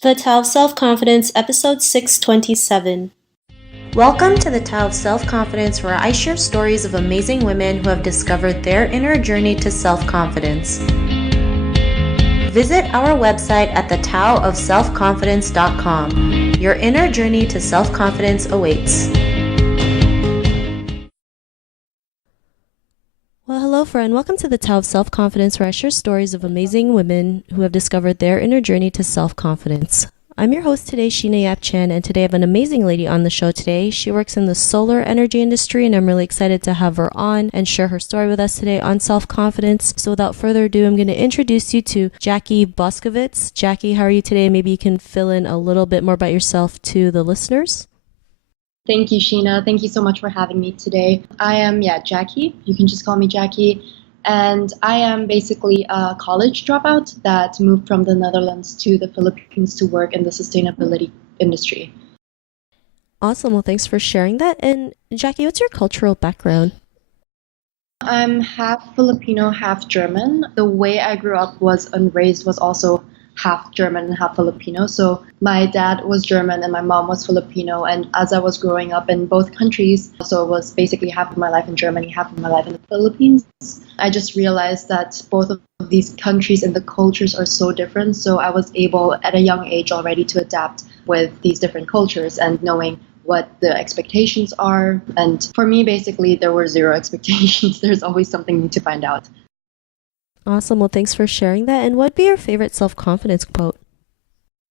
The Tao of Self-Confidence, Episode 627. Welcome to the Tao of Self-Confidence, where I share stories of amazing women who have discovered their inner journey to self-confidence. Visit our website at thetaoofselfconfidence.com. Your inner journey to self-confidence awaits. Well, hello friend. Welcome to the Tao of Self-Confidence, where I share stories of amazing women who have discovered their inner journey to self-confidence. I'm your host today, Sheena Yap Chan, and today I have an amazing lady on the show today. She works in the solar energy industry, and I'm really excited to have her on and share her story with us today on self-confidence. So without further ado, I'm going to introduce you to Jacque Buskowitz. Jacque, how are you today? Maybe you can fill in a little bit more about yourself to the listeners. Thank you, Sheena. Thank you so much for having me today. I am, Jacque. You can just call me Jacque. And I am basically a college dropout that moved from the Netherlands to the Philippines to work in the sustainability industry. Awesome. Well, thanks for sharing that. And Jacque, what's your cultural background? I'm half Filipino, half German. The way I grew up and raised was also half German and half Filipino. So my dad was German and my mom was Filipino. And as I was growing up in both countries, so it was basically half of my life in Germany, half of my life in the Philippines, I just realized that both of these countries and the cultures are so different. So I was able at a young age already to adapt with these different cultures and knowing what the expectations are. And for me, basically, there were zero expectations. There's always something new to find out. Awesome. Well, thanks for sharing that. And what'd be your favorite self-confidence quote?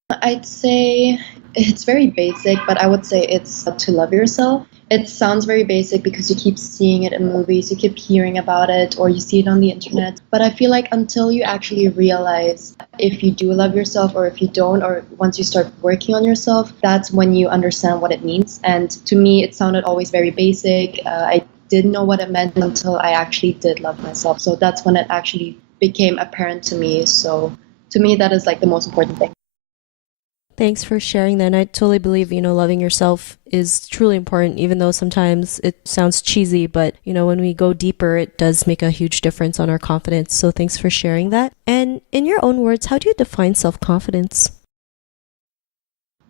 I'd say it's very basic, but I would say it's to love yourself. It sounds very basic because you keep seeing it in movies, you keep hearing about it, or you see it on the internet. But I feel like until you actually realize if you do love yourself or if you don't, or once you start working on yourself, that's when you understand what it means. And to me, it sounded always very basic. I didn't know what it meant until I actually did love myself. So that's when it actually became apparent to me. So to me, that is like the most important thing. Thanks for sharing that. And I totally believe, loving yourself is truly important, even though sometimes it sounds cheesy, but, when we go deeper, it does make a huge difference on our confidence. So thanks for sharing that. And in your own words, how do you define self-confidence?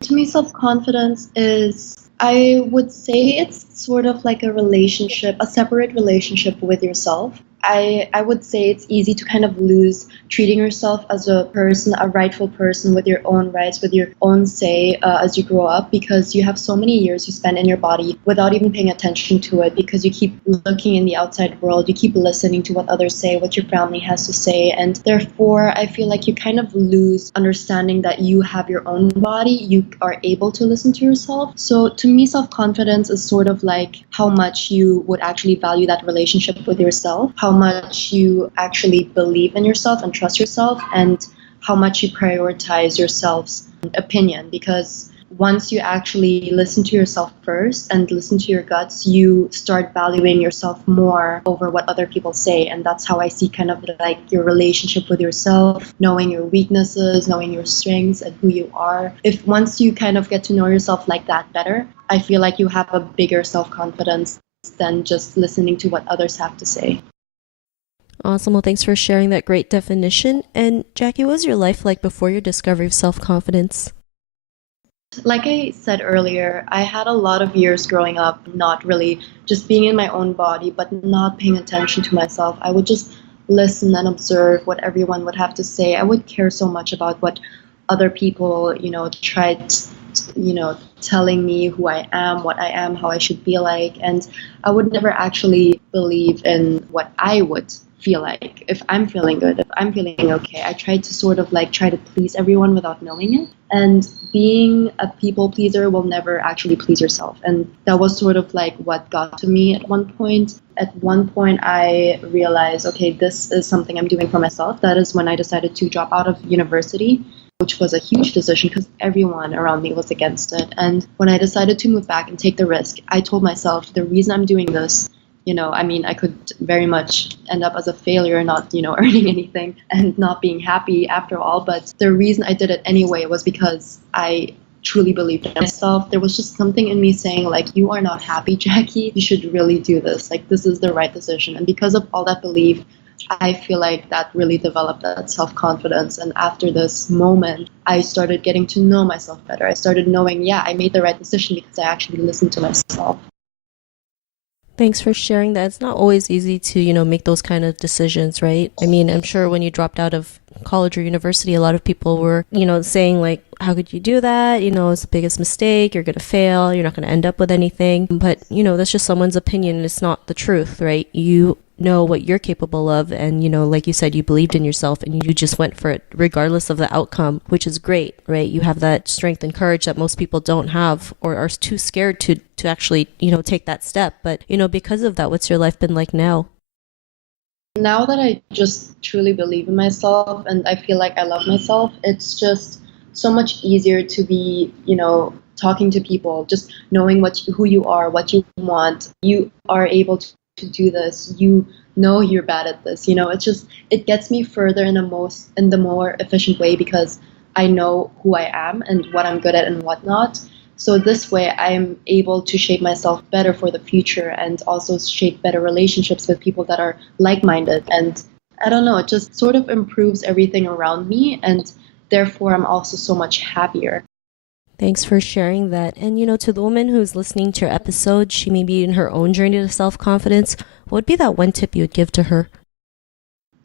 To me, self-confidence is, I would say it's sort of like a relationship, a separate relationship with yourself. I would say it's easy to kind of lose treating yourself as a person, a rightful person with your own rights, with your own say as you grow up, because you have so many years you spend in your body without even paying attention to it, because you keep looking in the outside world, you keep listening to what others say, what your family has to say, and therefore I feel like you kind of lose understanding that you have your own body, you are able to listen to yourself. So to me, self-confidence is sort of like how much you would actually value that relationship with yourself, how much you actually believe in yourself and trust yourself, and how much you prioritize yourself's opinion. Because once you actually listen to yourself first and listen to your guts, you start valuing yourself more over what other people say. And that's how I see kind of like your relationship with yourself, knowing your weaknesses, knowing your strengths and who you are. If once you kind of get to know yourself like that better, I feel like you have a bigger self-confidence than just listening to what others have to say. Awesome. Well, thanks for sharing that great definition. And Jacque, what was your life like before your discovery of self-confidence? Like I said earlier, I had a lot of years growing up not really just being in my own body, but not paying attention to myself. I would just listen and observe what everyone would have to say. I would care so much about what other people, tried, telling me who I am, what I am, how I should be like. And I would never actually believe in what I would feel like. If I'm feeling good, if I'm feeling okay, I tried to sort of like try to please everyone without knowing it. And being a people pleaser will never actually please yourself. And that was sort of like what got to me at one point. At one point, I realized, okay, this is something I'm doing for myself. That is when I decided to drop out of university, which was a huge decision because everyone around me was against it. And when I decided to move back and take the risk, I told myself the reason I'm doing this, I could very much end up as a failure, not, earning anything and not being happy after all. But the reason I did it anyway was because I truly believed in myself. There was just something in me saying, like, you are not happy, Jacque. You should really do this. Like, this is the right decision. And because of all that belief, I feel like that really developed that self-confidence. And after this moment, I started getting to know myself better. I started knowing, yeah, I made the right decision because I actually listened to myself. Thanks for sharing that. It's not always easy to, make those kind of decisions, right? I mean, I'm sure when you dropped out of college or university, a lot of people were, saying like, how could you do that? It's the biggest mistake. You're going to fail. You're not going to end up with anything. But, that's just someone's opinion and it's not the truth, right? You know what you're capable of. And, like you said, you believed in yourself and you just went for it regardless of the outcome, which is great, right? You have that strength and courage that most people don't have or are too scared to actually, take that step. But, because of that, what's your life been like now? Now that I just truly believe in myself and I feel like I love myself, it's just so much easier to be, talking to people, just knowing who you are, what you want. You are able to do this. You know you're bad at this. It gets me further in the more efficient way because I know who I am and what I'm good at and what not. So this way I'm able to shape myself better for the future and also shape better relationships with people that are like-minded. And I don't know, it just sort of improves everything around me and therefore I'm also so much happier. Thanks for sharing that. And, to the woman who's listening to your episode, she may be in her own journey to self-confidence. What would be that one tip you would give to her?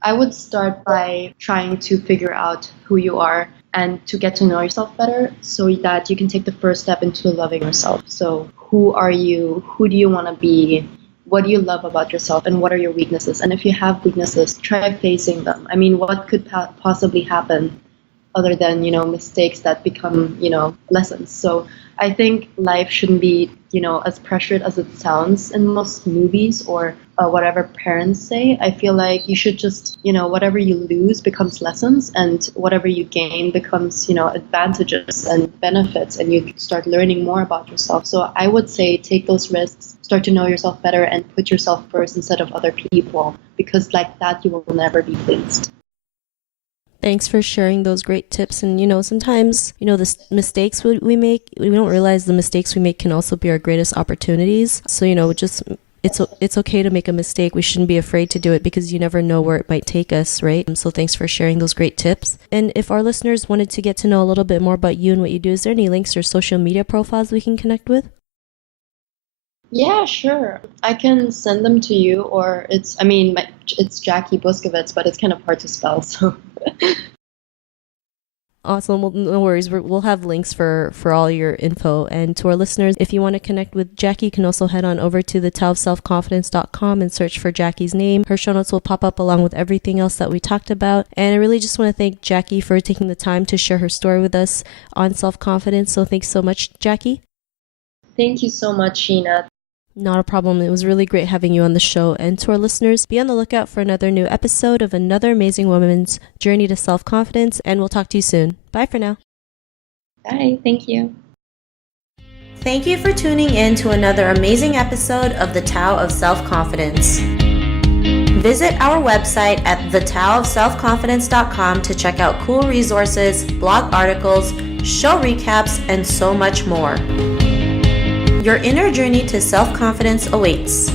I would start by trying to figure out who you are and to get to know yourself better so that you can take the first step into loving yourself. So who are you? Who do you want to be? What do you love about yourself? And what are your weaknesses? And if you have weaknesses, try facing them. I mean, what could possibly happen other than, mistakes that become, lessons? So I think life shouldn't be, as pressured as it sounds in most movies or whatever parents say. I feel like you should just, whatever you lose becomes lessons and whatever you gain becomes, advantages and benefits, and you start learning more about yourself. So I would say take those risks, start to know yourself better and put yourself first instead of other people, because like that you will never be pleased. Thanks for sharing those great tips. And, sometimes, the mistakes we make, we don't realize the mistakes we make can also be our greatest opportunities. So, just it's okay to make a mistake. We shouldn't be afraid to do it because you never know where it might take us, right? So thanks for sharing those great tips. And if our listeners wanted to get to know a little bit more about you and what you do, is there any links or social media profiles we can connect with? Yeah, sure. I can send them to you, or it's Jacque Buskowitz, but it's kind of hard to spell, so. Awesome. Well, no worries. We'll have links for all your info. And to our listeners, if you want to connect with Jacque, you can also head on over to thetaoofselfconfidence.com and search for Jacque's name. Her show notes will pop up along with everything else that we talked about. And I really just want to thank Jacque for taking the time to share her story with us on self-confidence. So thanks so much, Jacque. Thank you so much, Sheena. Not a problem. It was really great having you on the show. And to our listeners, be on the lookout for another new episode of another amazing woman's journey to self-confidence. And we'll talk to you soon. Bye for now. Bye. Thank you. Thank you for tuning in to another amazing episode of The Tao of Self-Confidence. Visit our website at thetaoofselfconfidence.com to check out cool resources, blog articles, show recaps, and so much more. Your inner journey to self-confidence awaits.